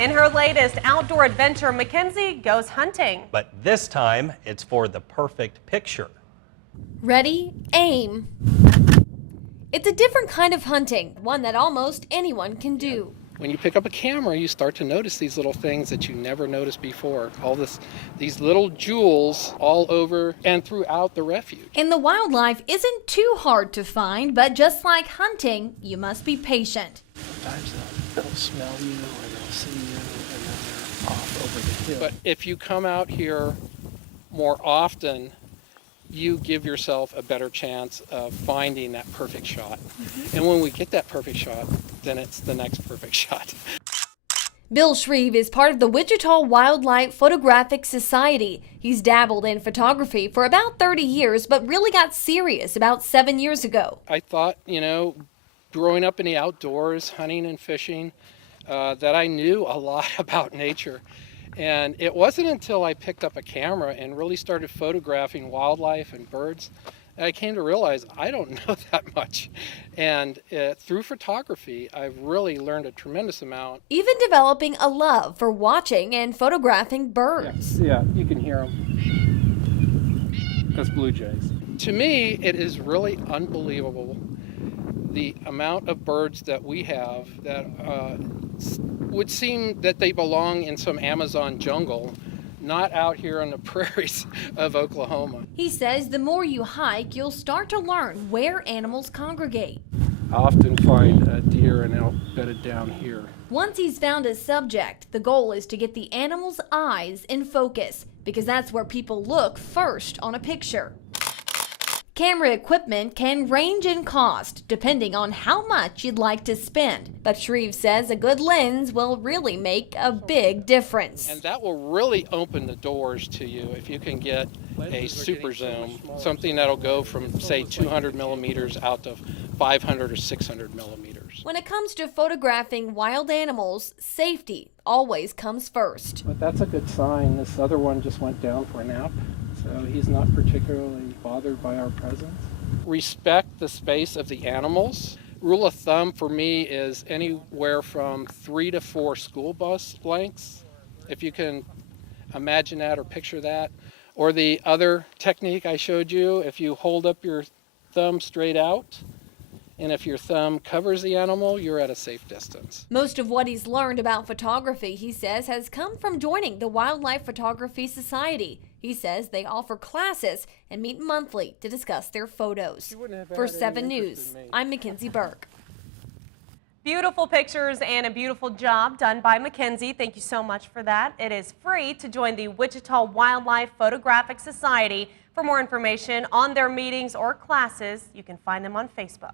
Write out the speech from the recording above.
In her latest outdoor adventure, Mackenzie goes hunting. But this time, it's for the perfect picture. Ready, aim. It's a different kind of hunting, one that almost anyone can do. When you pick up a camera, you start to notice these little things that you never noticed before. These little jewels all over and throughout the refuge. And the wildlife isn't too hard to find, but just like hunting, you must be patient. Sometimes they'll smell you or they'll see you and then they're off over the hill. But if you come out here more often, you give yourself a better chance of finding that perfect shot. And when we get that perfect shot, then it's the next perfect shot. Bill Shreve is part of the Wichita Wildlife Photographic Society. He's dabbled in photography for about 30 years, but really got serious about 7 years ago. I thought, growing up in the outdoors, hunting and fishing, that I knew a lot about nature. And it wasn't until I picked up a camera and really started photographing wildlife and birds that I came to realize I don't know that much. And through photography, I've really learned a tremendous amount. Even developing a love for watching and photographing birds. Yeah, you can hear them. That's blue jays. To me, it is really unbelievable the amount of birds that we have that would seem that they belong in some Amazon jungle, not out here on the prairies of Oklahoma. He says the more you hike, you'll start to learn where animals congregate. I often find a deer and elk bedded down here. Once he's found a subject, the goal is to get the animal's eyes in focus, because that's where people look first on a picture. Camera equipment can range in cost depending on how much you'd like to spend, but Shreve says a good lens will really make a big difference. And that will really open the doors to you if you can get a super zoom, something that'll go from, say, 200 millimeters out to 500 or 600 millimeters. When it comes to photographing wild animals, safety always comes first. But that's a good sign. This other one just went down for a nap, so he's not particularly bothered by our presence. Respect the space of the animals. Rule of thumb for me is anywhere from 3 to 4 school bus lengths, if you can imagine that or picture that. Or the other technique I showed you, if you hold up your thumb straight out, and if your thumb covers the animal, you're at a safe distance. Most of what he's learned about photography, he says, has come from joining the Wildlife Photography Society. He says they offer classes and meet monthly to discuss their photos. For 7 News, I'm Mackenzie Burke. Beautiful pictures and a beautiful job done by Mackenzie. Thank you so much for that. It is free to join the Wichita Wildlife Photographic Society. For more information on their meetings or classes, you can find them on Facebook.